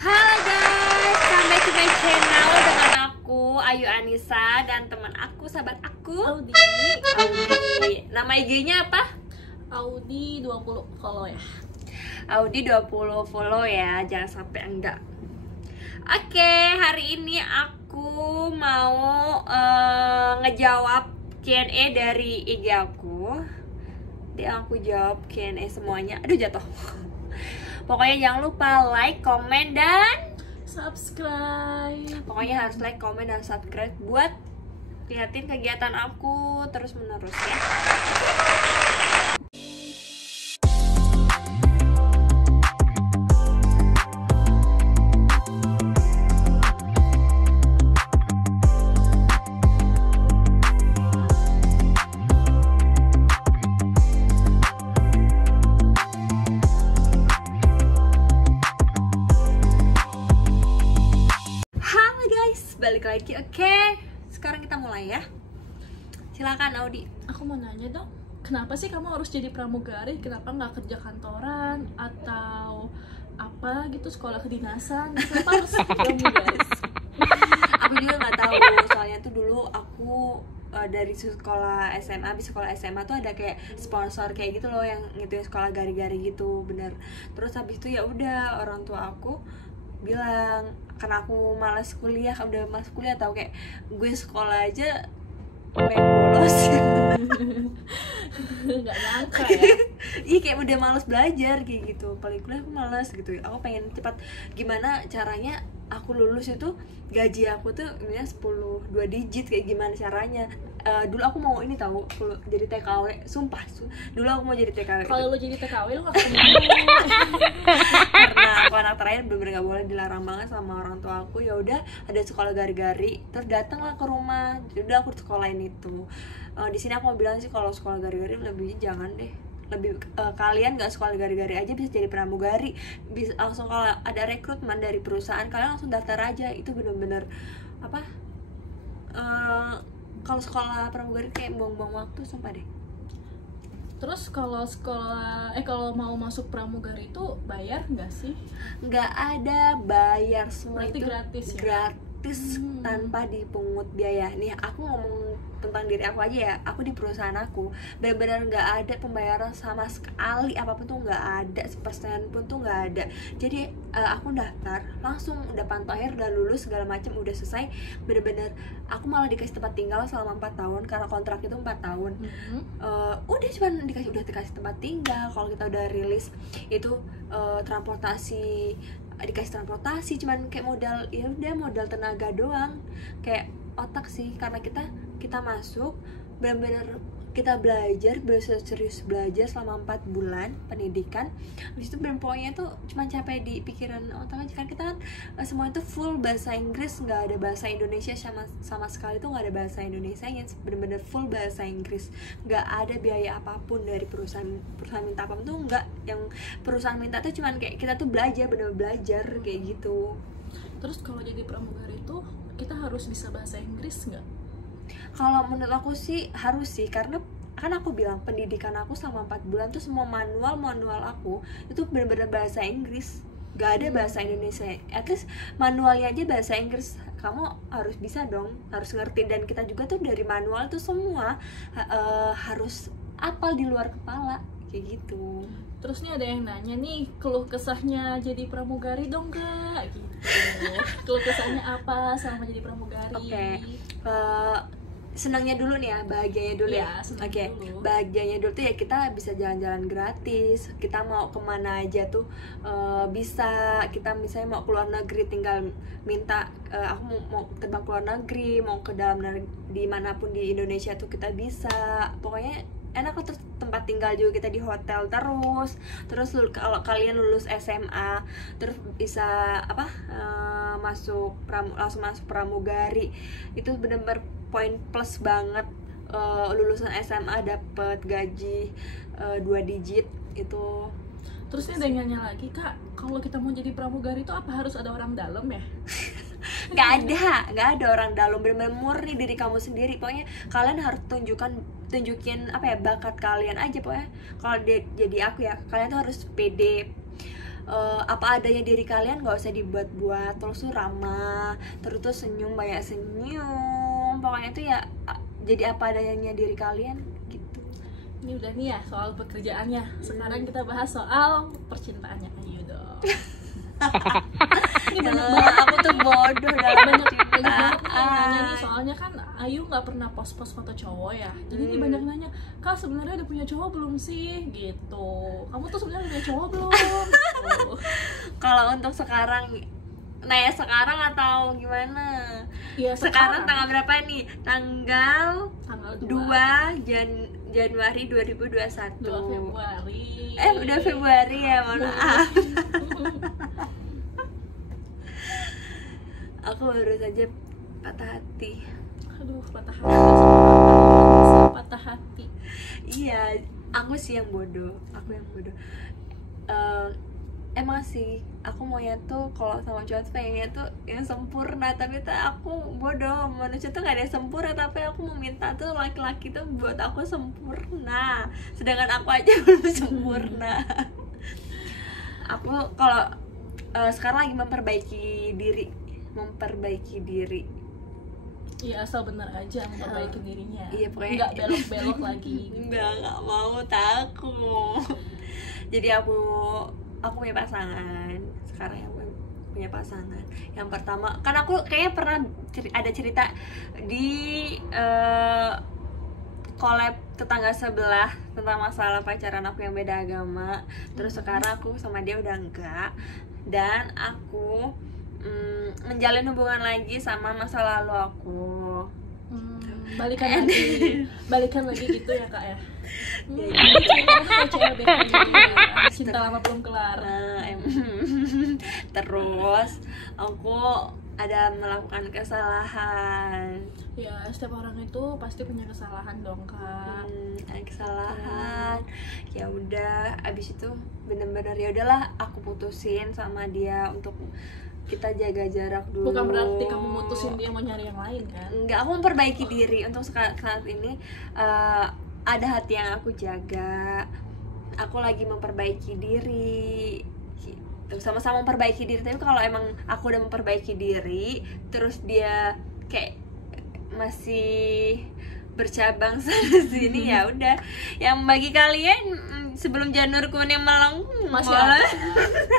Halo guys, come back to my channel dengan aku Ayu Anissa dan teman aku, sahabat aku Audi. Nama IG-nya apa? Audi 20 follow ya. Audi 20 follow ya, jangan sampai enggak. Oke, hari ini aku mau ngejawab Q&A dari IG aku. Jadi aku jawab Q&A semuanya. Aduh, jatuh. Pokoknya jangan lupa like, komen, dan Subscribe. pokoknya harus like, komen, dan subscribe buat liatin kegiatan aku terus menerus ya. Halo guys, balik lagi. Oke, sekarang kita mulai ya. Silakan Audi. Aku mau nanya dong, kenapa sih kamu harus jadi pramugari? Kenapa nggak kerja kantoran atau apa gitu, sekolah kedinasan? Kenapa harus pramugari? Aku juga nggak tahu, soalnya tuh dulu aku dari sekolah SMA, habis sekolah SMA tuh ada kayak sponsor kayak gitu loh, yang ngituin sekolah gari-gari gitu, bener. Terus habis itu ya udah, orang tua aku bilang, karena aku malas kuliah, udah malas kuliah tau, kayak gue sekolah aja pengen bolos. Nggak nyangka ya. Iya, kayak udah malas belajar kayak gitu, paling kuliah aku malas gitu. Aku pengen cepat, gimana caranya aku lulus itu gaji aku tuh ini 10 2 digit, kayak gimana caranya. Dulu aku mau ini tahu, jadi TKW, sumpah dulu aku mau jadi TKW. Kalau lo jadi TKW lo nggak ketemu. Karena aku anak terakhir, bener-bener gak boleh, dilarang banget sama orang tua aku. Ya udah, ada sekolah gari-gari, terus datanglah ke rumah, udah aku sekolahin itu. Di sini aku mau bilang sih, kalau sekolah gari-gari lebih jangan deh, lebih kalian gak sekolah gari-gari aja bisa jadi pramugari, bisa langsung. Kalau ada rekrutmen dari perusahaan, kalian langsung daftar aja. Itu bener-bener apa, kalau sekolah pramugari kayak buang-buang waktu, sumpah deh. Terus kalau kalau mau masuk pramugari itu bayar nggak sih? Nggak ada bayar, semua Berarti itu gratis ya? gratis, tanpa dipungut biaya. Nih aku ngomong tentang diri aku aja ya, aku di perusahaan aku benar-benar nggak ada pembayaran sama sekali, apapun tuh nggak ada, 1% pun tuh nggak ada. Jadi aku daftar langsung, udah pantau akhir, udah lulus segala macam, udah selesai. Bener-bener aku malah dikasih tempat tinggal selama 4 tahun, karena kontrak itu 4 tahun. Udah cuman dikasih tempat tinggal. Kalau kita udah rilis itu transportasi, dikasih transportasi, cuman kayak modal, ya udah modal tenaga doang, kayak otak sih. Karena kita masuk benar-benar kita belajar, serius belajar selama 4 bulan pendidikan. Habis itu pokoknya tuh cuma capek di pikiran otak aja, kan kita kan semua itu full bahasa Inggris, nggak ada bahasa Indonesia sama sekali tuh, nggak ada bahasa Indonesia nya, bener-bener full bahasa Inggris. Nggak ada biaya apapun dari perusahaan minta apa tuh, nggak. Yang perusahaan minta tuh cuman kayak kita tuh belajar, bener belajar kayak gitu. Terus kalau jadi pramugari itu kita harus bisa bahasa Inggris nggak? Kalau menurut aku sih harus sih, karena kan aku bilang pendidikan aku selama 4 bulan tuh semua manual aku itu benar-benar bahasa Inggris, gak ada bahasa Indonesia. At least manualnya aja bahasa Inggris, kamu harus bisa dong, harus ngerti. Dan kita juga tuh dari manual tuh semua harus apal di luar kepala kayak gitu. Terus nih ada yang nanya nih, keluh kesahnya jadi pramugari dong Kak gitu. Keluh kesahnya apa selama jadi pramugari? Oke. Senangnya dulu nih ya, bahagianya dulu ya. Oke. Bahagianya dulu tuh ya, kita bisa jalan-jalan gratis, kita mau kemana aja tuh bisa. Kita misalnya mau keluar negeri, tinggal minta, aku mau terbang keluar negeri, mau ke dalam negeri, dimanapun di Indonesia tuh kita bisa. Pokoknya enak. Terus tempat tinggal juga kita di hotel terus kalau kalian lulus SMA terus bisa langsung masuk pramugari, itu bener-bener poin plus banget. Lulusan SMA dapet gaji 2 digit itu. Terus ini ada yang nanya lagi, Kak, kalau kita mau jadi pramugari itu apa harus ada orang dalam ya? Nggak ada orang dalam, bener-bener murni diri kamu sendiri. Pokoknya kalian harus tunjukin apa ya, bakat kalian aja. Pokoknya kalau jadi aku ya, kalian tuh harus pede, apa adanya diri kalian, nggak usah dibuat-buat, terus tuh ramah, terus tuh senyum, banyak senyum, pokoknya itu ya jadi apa adanya diri kalian gitu. Ini udah nih ya soal pekerjaannya. Sekarang kita bahas soal percintaannya Ayu dong. Ini banyak banget, aku tuh bodoh dalam banyak percintaan. banget nih yang nanya nih, soalnya kan Ayu nggak pernah post-post foto cowok ya. Jadi ini banyak nanya, Kak sebenarnya udah punya cowok belum sih? Gitu. Kamu tuh sebenarnya udah punya cowok belum? Gitu. Kalau untuk sekarang, nah ya sekarang atau gimana? Iya, Sekarang tanggal berapa nih? Tanggal 2 Januari 2021. 2 Februari. Udah Februari ya, mohon maaf. Aku baru saja patah hati. Aduh, patah hati sama patah hati. Iya, aku sih yang bodoh. Emang sih, aku maunya tuh kalau sama cowok tuh pengennya tuh yang sempurna, tapi tuh aku bodoh. Manusia tuh gak ada yang sempurna, tapi aku meminta tuh laki-laki tuh buat aku sempurna, sedangkan aku aja belum sempurna. Aku kalau sekarang lagi memperbaiki diri. Iya, asal bener aja memperbaiki dirinya. Iya, pokoknya nggak belok-belok lagi. nggak mau, takut. Jadi aku punya pasangan sekarang. Aku punya pasangan yang pertama, kan aku kayaknya pernah ada cerita di collab tetangga sebelah tentang masalah pacaran aku yang beda agama. Terus sekarang aku sama dia udah enggak, dan aku menjalin hubungan lagi sama masa lalu aku. Balikan lagi gitu ya Kak ya. Cewek gitu ya. Cinta lama belum kelar. Terus aku ada melakukan kesalahan. Ya, setiap orang itu pasti punya kesalahan dong Kak. Ada kesalahan. Ya udah, abis itu bener-bener ya udahlah, aku putusin sama dia untuk kita jaga jarak dulu. Bukan berarti kamu mutusin dia mau nyari yang lain kan? Enggak, aku memperbaiki diri. Untuk saat ini ada hati yang aku jaga. Aku lagi memperbaiki diri gitu. Sama-sama memperbaiki diri. Tapi kalau emang aku udah memperbaiki diri, terus dia kayak masih bercabang sana sini, ya udah. Yang bagi kalian sebelum janur kuning meleng masih ada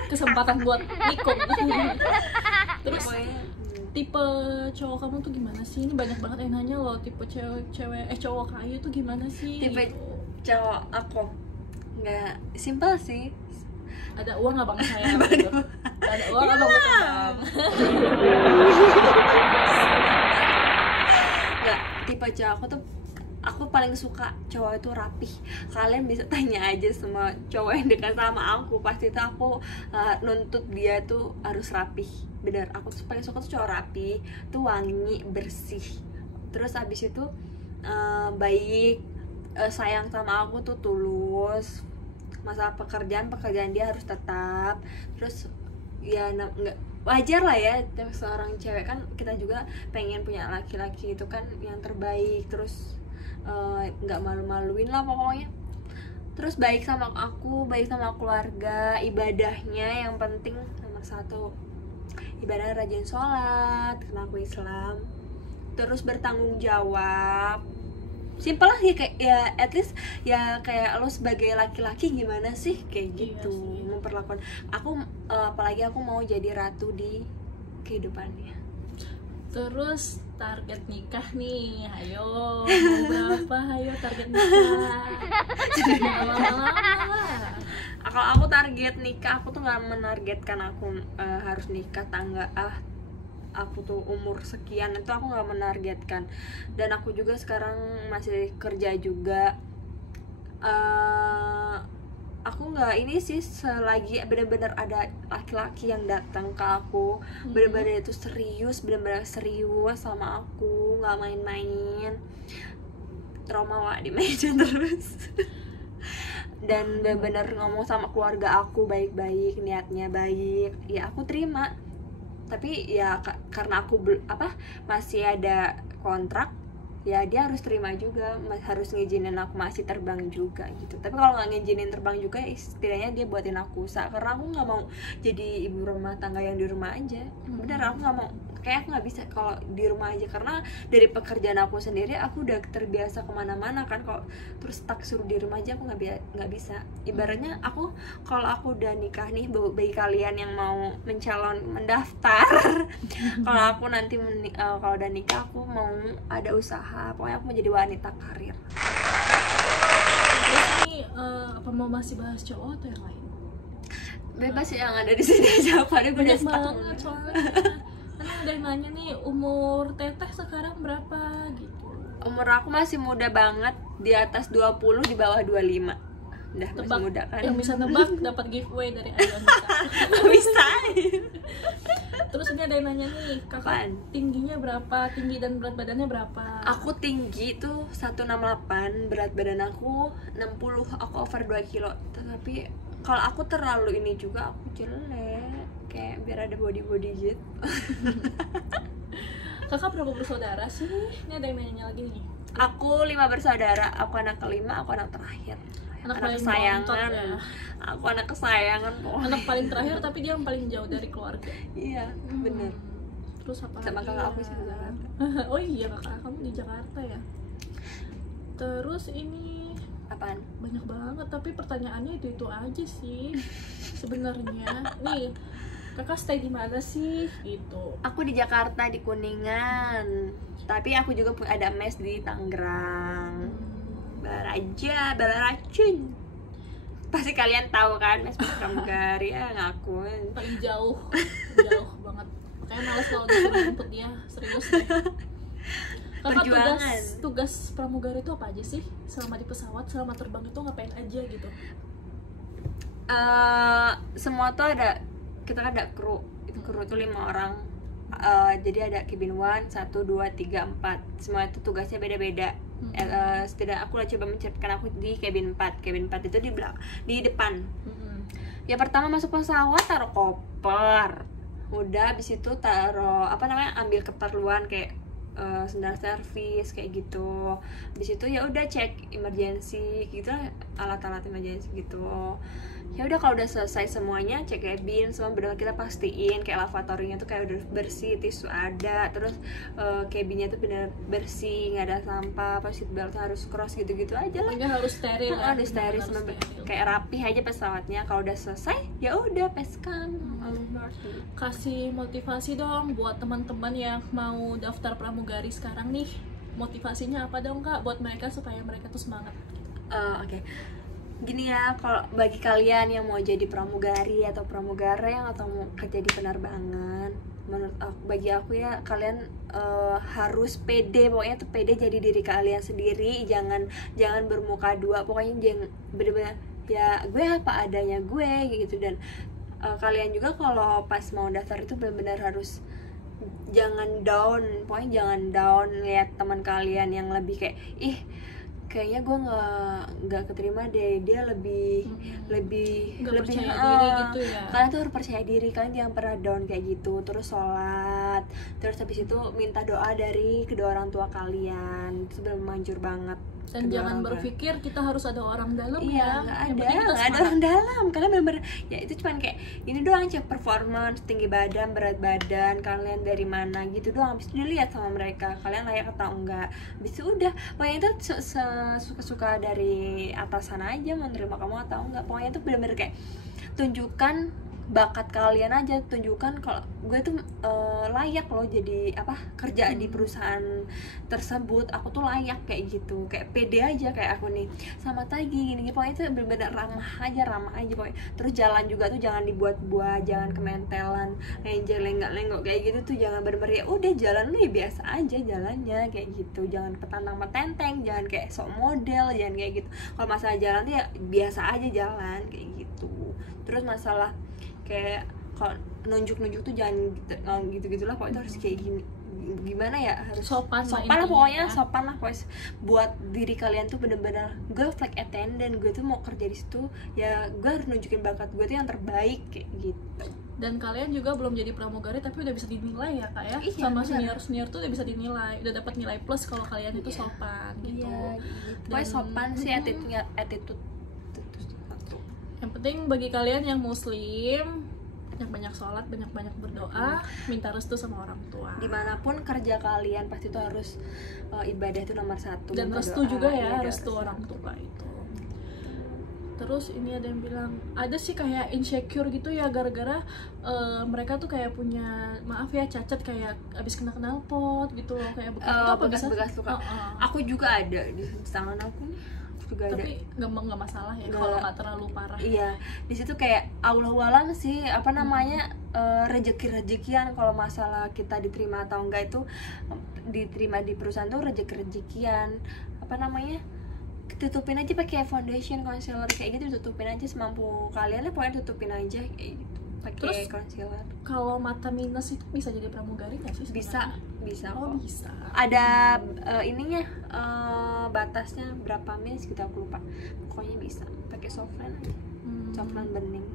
kesempatan buat nikung. Terus tipe cowok kamu tuh gimana sih? Ini banyak banget yang nanya loh, tipe cowok Ayu tuh gimana sih? Tipe cowok aku nggak simpel sih. Ada uang nggak bang sayang? Gitu. Ada uang nggak bang sayang? Nggak, tipe cowok aku paling suka cowok itu rapih. Kalian bisa tanya aja sama cowok yang dekat sama aku, pasti tuh aku nuntut dia tuh harus rapih. Bener, aku tuh paling suka tuh cowok rapih, tuh wangi, bersih. Terus abis itu baik, sayang sama aku tuh tulus. Masalah pekerjaan dia harus tetap. Terus ya nggak, wajar lah ya, seorang cewek kan kita juga pengen punya laki-laki itu kan yang terbaik. Terus nggak malu-maluin lah pokoknya. Terus baik sama aku, baik sama keluarga, ibadahnya yang penting nomor 1, ibadah rajin sholat karena aku Islam. Terus bertanggung jawab, simpel lah ya, kayak ya at least ya kayak lo sebagai laki-laki gimana sih kayak gitu. Iya, memperlakukan aku, apalagi aku mau jadi ratu di kehidupannya. Terus target nikah nih, ayo mau berapa? Ayo target nikah. Kalau aku target nikah, aku tuh nggak menargetkan aku harus nikah aku tuh umur sekian, itu aku nggak menargetkan. Dan aku juga sekarang masih kerja juga. Aku nggak ini sih, selagi benar-benar ada laki-laki yang datang ke aku benar-benar itu serius, benar-benar serius sama aku, nggak main-main, trauma di meja terus. Dan benar-benar ngomong sama keluarga aku baik-baik, niatnya baik, ya aku terima. Tapi ya karena aku masih ada kontrak, ya dia harus terima juga, harus ngizinin aku masih terbang juga gitu. Tapi kalau nggak ngizinin terbang juga, setidaknya dia buatin aku usaha, karena aku nggak mau jadi ibu rumah tangga yang di rumah aja. Bener, aku nggak mau, kayak aku nggak bisa kalau di rumah aja, karena dari pekerjaan aku sendiri aku udah terbiasa kemana-mana kan. Kalau terus tak suruh di rumah aja aku nggak bisa. Ibaratnya aku, kalau aku udah nikah nih, bagi kalian yang mau mendaftar kalau aku nanti kalau udah nikah aku mau ada usaha, pokoknya aku mau jadi wanita karir. Terus nih apa mau masih bahas cowok atau yang lain? Bebas yang ada di sini aja, padahal gue udah Banyak banget soalnya. Karena ada yang nanya nih, umur teteh sekarang berapa gitu. Umur aku masih muda banget, di atas 20, di bawah 25. Udah Tebak, masih muda kan. yang bisa nebak dapat giveaway dari Ayonita. Bisa. Terus ini ada yang nanya nih, kakak Apaan? tingginya berapa, tinggi dan berat badannya berapa? Aku tinggi tuh 168, berat badan aku 60, aku over 2 kilo. Tapi kalau aku terlalu ini juga, aku jelek, kayak biar ada body gitu. Kakak berapa bersaudara sih? Ini ada yang nanya lagi nih. Aku 5 bersaudara, aku anak kelima, aku anak terakhir. Anak paling kesayangan, bontot ya. Aku anak kesayangan pokoknya. Anak paling terakhir tapi dia yang paling jauh dari keluarga. Iya, bener. Terus apa Sama lagi kakak ya? aku sih di Jakarta. Oh iya, kakak kamu di Jakarta ya. Terus ini Apaan? banyak banget, tapi pertanyaannya itu aja sih sebenarnya. Nih, kakak stay di mana sih gitu? Aku di Jakarta, di Kuningan. Tapi aku juga ada mes di Tangerang. Balaracun. Pasti kalian tahu kan mes pramugari ya, ngakuin. Paling jauh banget. Kayak males kalau disuruh jemput dia, serius deh. Kakak Perjuangan. tugas pramugari itu apa aja sih? Selama di pesawat, selama terbang itu ngapain aja gitu? Semua tuh ada, kita kan ada kru. Itu kru tuh 5 orang. Jadi ada cabin 1, 2, 3, 4. Semua itu tugasnya beda-beda. Setidaknya aku coba menceritakan aku di cabin 4. Cabin 4 itu di depan. Ya pertama masuk pesawat taruh koper. Udah habis itu taruh ambil keperluan kayak sendal servis kayak gitu. Habis itu ya udah cek emergency gitu, alat-alat emergency gitu. Ya udah kalau udah selesai semuanya, cek cabin semua benar, kita pastiin kayak lavatorynya tuh kayak udah bersih, tisu ada, terus cabinnya tuh benar bersih, nggak ada sampah, pas seat belt harus cross gitu-gitu aja lah. Enggak harus steril. Harus steril, kayak rapi aja pesawatnya. Kalau udah selesai ya udah peskan. Kasih motivasi dong buat teman-teman yang mau daftar pramugari sekarang nih. Motivasinya apa dong kak buat mereka supaya mereka tuh semangat? Oke. Gini ya, kalau bagi kalian yang mau jadi pramugari atau pramugara yang atau mau kerja di penerbangan, menurut aku, bagi aku ya kalian harus pede, pokoknya tuh pede jadi diri kalian sendiri, jangan bermuka dua, pokoknya jangan bener-bener ya gue apa adanya gue gitu. Dan kalian juga kalau pas mau daftar itu benar-benar harus jangan down, pokoknya jangan down lihat teman kalian yang lebih kayak kayaknya gue nggak keterima deh, dia lebih percaya diri gitu ya. Kalian tuh harus percaya diri, kalian jangan pernah down kayak gitu. Terus sholat, terus habis itu minta doa dari kedua orang tua kalian, itu benar manjur banget. Dan jangan berpikir kita harus ada orang dalam. Iya, nggak ada orang dalam. Kalian bener-bener ya itu cuman kayak ini doang, cek performance, tinggi badan, berat badan, kalian dari mana gitu doang. Habis itu dilihat sama mereka kalian layak atau enggak. Habis itu udah, pokoknya itu suka-suka dari atasan aja mau nerima kamu atau enggak. Pokoknya itu bener-bener kayak tunjukkan bakat kalian aja, tunjukkan kalau gue tuh layak loh jadi kerja di perusahaan tersebut, aku tuh layak kayak gitu, kayak pede aja kayak aku nih sama Tagi gini, pokoknya itu bener-bener ramah aja pokoknya. Terus jalan juga tuh jangan dibuat-buat, jangan kementelan, lenggak-lenggok kayak gitu tuh jangan, bener-bener ya udah jalan lu ya biasa aja jalannya kayak gitu, jangan petantang-petenteng, jangan kayak sok model, jangan kayak gitu. Kalau masalah jalan tuh ya biasa aja jalan kayak gitu. Terus masalah kayak kalau nunjuk tuh jangan gitu-gitulah, pokoknya harus kayak gimana ya, harus sopan lah pokoknya, sopan lah pokoknya. Buat diri kalian tuh bener-bener gue flight attendant, gue tuh mau kerja di situ ya gue harus nunjukin bakat gue tuh yang terbaik kayak gitu. Dan kalian juga belum jadi pramugari tapi udah bisa dinilai ya kak ya, Iya, sama benar. senior tuh udah bisa dinilai, udah dapat nilai plus kalau kalian itu sopan gitu. Iya, gitu. Dan- Pokoknya sopan sih, attitude itu satu. Yang penting bagi kalian yang muslim, banyak sholat, banyak berdoa, minta restu sama orang tua. Dimanapun kerja kalian pasti itu harus ibadah itu nomor satu. Dan minta restu doa, juga iya, ya, restu orang tua itu. Terus ini ada yang bilang, ada sih kayak insecure gitu ya gara-gara mereka tuh kayak punya, maaf ya, cacat kayak abis kena knalpot gitu loh, kayak bekas-bekas luka. Aku juga ada di tangan aku nih. Juga ada. Tapi nggak masalah ya kalau nggak terlalu parah. Iya, di situ kayak Allah-alam sih, apa namanya, rezeki-rezekian. Kalau masalah kita diterima atau enggak itu diterima di perusahaan tuh rezeki-rezekian. Apa namanya, tutupin aja pakai foundation, concealer kayak gitu, tutupin aja semampu kalian lah, pokoknya tutupin aja kayak gitu pakai concealer. Kalau mata minus itu bisa jadi pramugari nggak sih sebenarnya? Bisa Oh kok. bisa. Ada ininya, batasnya berapa minus gitu aku lupa, pokoknya bisa pakai softline aja, softline bening.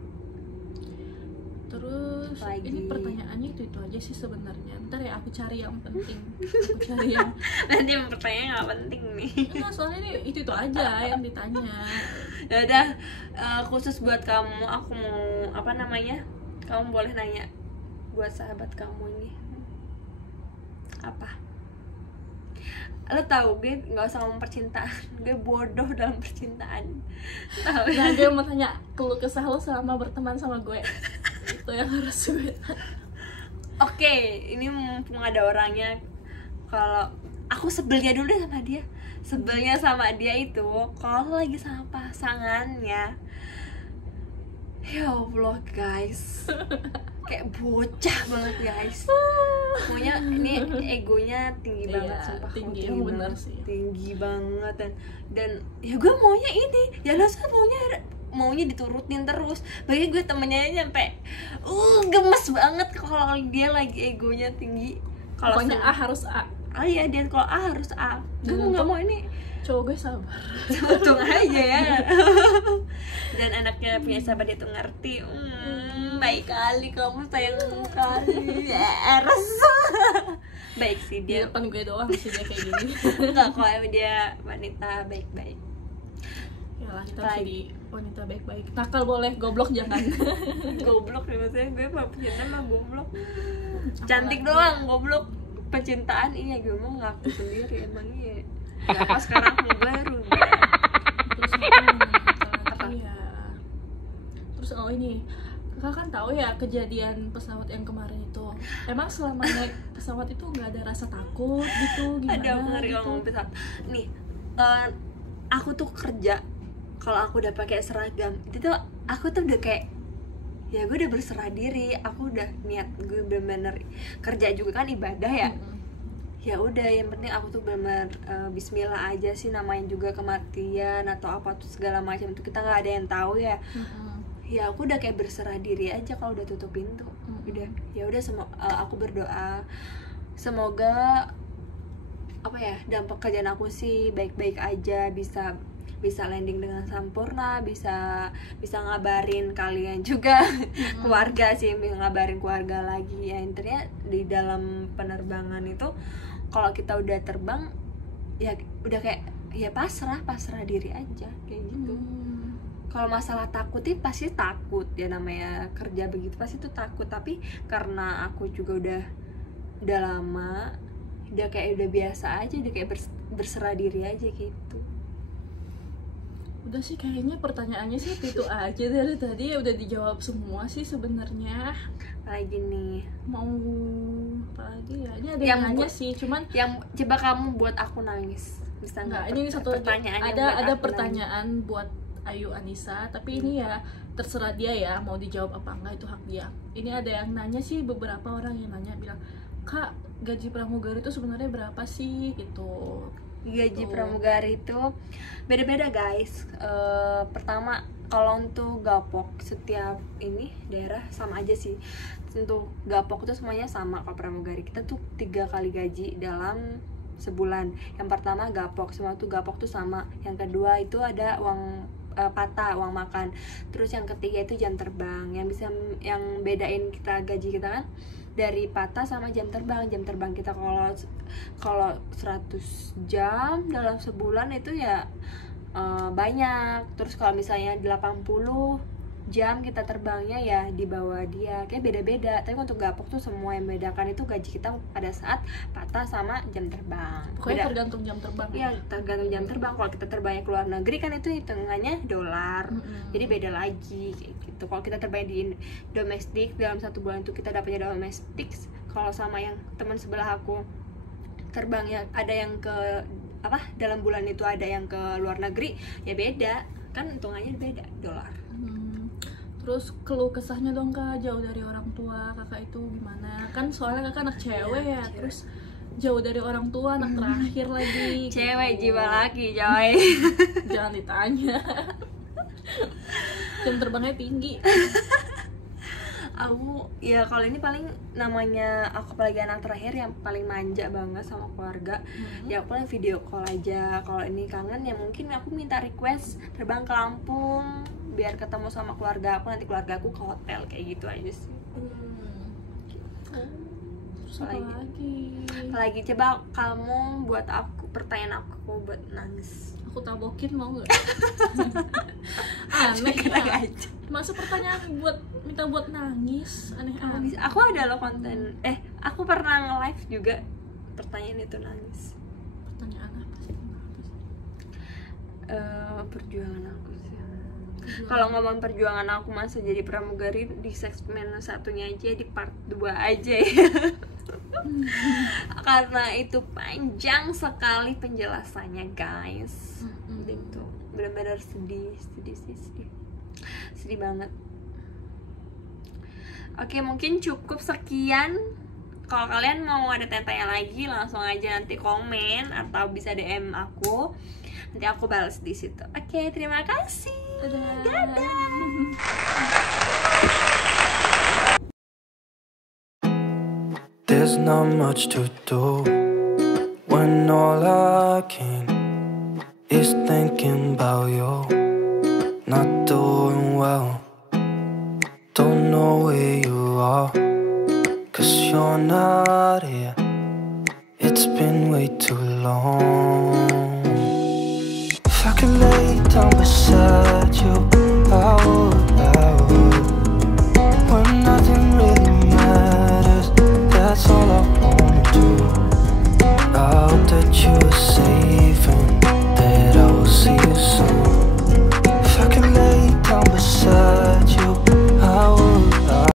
Terus Lagi. ini pertanyaannya itu aja sih sebenarnya. Bentar ya, aku cari yang penting. Aku cari yang Nanti yang pertanyaan nggak penting nih. enggak, soalnya ini itu aja yang ditanya. Ya udah, khusus buat kamu aku mau, apa namanya, kamu boleh nanya buat sahabat kamu ini apa. Lo tahu gue nggak usah ngomong percintaan, gue bodoh dalam percintaan. Tahu Nah, gue mau tanya keluh kesah lo selama berteman sama gue. Itu yang harus gue tanya. Oke, ini mumpung ada orangnya, kalau aku sebelnya dulu deh sama dia. Sebelnya sama dia itu kalau lagi sama pasangannya, ya Allah guys, kayak bocah banget guys. Pokoknya ini egonya tinggi banget, Iya, sumpah. tinggi, Tinggi bener banget, sih. tinggi banget. Dan ya gue maunya ini, ya lo maunya diturutin terus. Bagi gue temennya aja sampai gemes banget kalau dia lagi egonya tinggi. Kalau Pokoknya A harus A. iya, dia kalau A harus A. Gue nggak mau ini. Cowok gue sabar. Untung aja ya. Dan anaknya punya sahabat dia tuh ngerti. Baik kali kamu, sayang kali. Eres. Baik sih Di dia. depan gue doang sih dia kayak gini. Enggak kok, dia wanita baik-baik. Yalah, kita Lagi. jadi wanita baik-baik. Nakal boleh, goblok jangan. Goblok nih maksudnya, gue mau percintaan mah goblok. Cantik doang goblok. Percintaan iya, gue mau ngaku sendiri emang iya. Ya apa sekarang aku baru. Terus apa lagi ya? Terus oh ini, kakak kan tahu ya kejadian pesawat yang kemarin itu. Emang selama naik pesawat itu nggak ada rasa takut gitu, gimana? Ada ngeri gitu? ngomong pesawat. Nih, aku tuh kerja, kalau aku udah pakai seragam itu tuh aku tuh udah kayak, ya gue udah berserah diri, aku udah niat, gue bener-bener kerja juga kan ibadah ya. Ya udah, yang penting aku tuh bener-bener bismillah aja sih, namanya juga kematian atau apa tuh segala macam itu kita nggak ada yang tahu ya. Ya aku udah kayak berserah diri aja kalau udah tutup pintu. Udah, ya udah, aku berdoa semoga apa ya, dampak kerjaan aku sih baik-baik aja, bisa landing dengan sempurna, bisa ngabarin kalian juga. Keluarga sih, ngabarin keluarga lagi ya. Intinya di dalam penerbangan itu kalau kita udah terbang ya udah kayak ya pasrah diri aja kayak gitu. Kalau masalah takut sih pasti takut ya, namanya kerja begitu pasti tuh takut, tapi karena aku juga udah lama, udah kayak udah biasa aja, udah kayak berserah diri aja gitu. Udah sih kayaknya pertanyaannya sih itu aja dari tadi ya, udah dijawab semua sih sebenarnya. Lagi nih Mau apa lagi ya? Ini ada Yang yang nanya buat- sih, cuman yang coba kamu buat aku nangis, bisa enggak, nggak? ini satu lagi. Pertanyaan yang buat Ada aku nangis. pertanyaan buat Ayu Anissa, tapi ini ya terserah dia ya mau dijawab apa enggak, itu hak dia. Ini ada yang nanya sih, beberapa orang yang nanya bilang, "Kak, gaji pramugari itu sebenarnya berapa sih?" gitu. Gaji Tuh. pramugari itu beda-beda guys. Pertama, kalau untuk gapok setiap ini daerah sama aja sih. Untuk gapok itu semuanya sama. Kalau pramugari kita tuh 3 kali gaji dalam sebulan. Yang pertama gapok, semua tuh gapok tuh sama. Yang kedua itu ada uang patah uang makan. Terus yang ketiga itu jam terbang, yang bedain kita gaji kita kan dari patah sama jam terbang. Jam terbang kita kalau 100 jam dalam sebulan itu ya banyak. Terus kalau misalnya 80 jam kita terbangnya ya di bawah dia, kayak beda-beda. Tapi untuk gapok tuh semua yang membedakan itu gaji kita pada saat patah sama jam terbang. Pokoknya tergantung jam terbang. Iya, tergantung jam terbang. Kalau kita terbangnya ke luar negeri kan itu hitungannya dolar, jadi beda lagi kayak gitu. Kalau kita terbang di domestik, dalam 1 bulan itu kita dapatnya domestik. Kalau sama yang teman sebelah aku terbangnya ada yang ke dalam bulan itu ada yang ke luar negeri, ya beda kan, hitungannya beda dolar. Terus keluh kesahnya dong Kak, jauh dari orang tua Kakak itu gimana? Kan soalnya Kakak anak cewek ya, terus jauh dari orang tua, anak terakhir lagi. Cewek jiwa laki, coy. Jangan ditanya. Jam terbangnya tinggi. Aku ya kalau ini paling namanya aku apalagi anak terakhir yang paling manja banget sama keluarga. Ya aku paling video call aja. Kalau ini kangen ya mungkin aku minta request terbang ke Lampung biar ketemu sama keluarga aku, nanti keluarga aku ke hotel, kayak gitu aja sih. Terus apa lagi coba kamu buat aku pertanyaan aku buat nangis. Aku tabokin mau nggak? Aneh ya. Masa pertanyaan minta buat nangis, aneh amat. Aku ada loh konten, aku pernah nge-live juga pertanyaan itu nangis. Pertanyaan apa sih? Perjuangan aku sih. Kalau ngomong perjuangan aku masa jadi pramugari di segmen satunya aja, di part 2 aja ya. Karena itu panjang sekali penjelasannya guys. Itu benar-benar sedih banget. Oke, mungkin cukup sekian. Kalau kalian mau ada tanya lagi langsung aja nanti komen atau bisa DM aku. Nanti aku balas di situ. Oke, terima kasih. Dadah. There's not much to do when all I can is thinking about you. Not doing well, don't know where you are, 'cause you're not here. It's been way too long.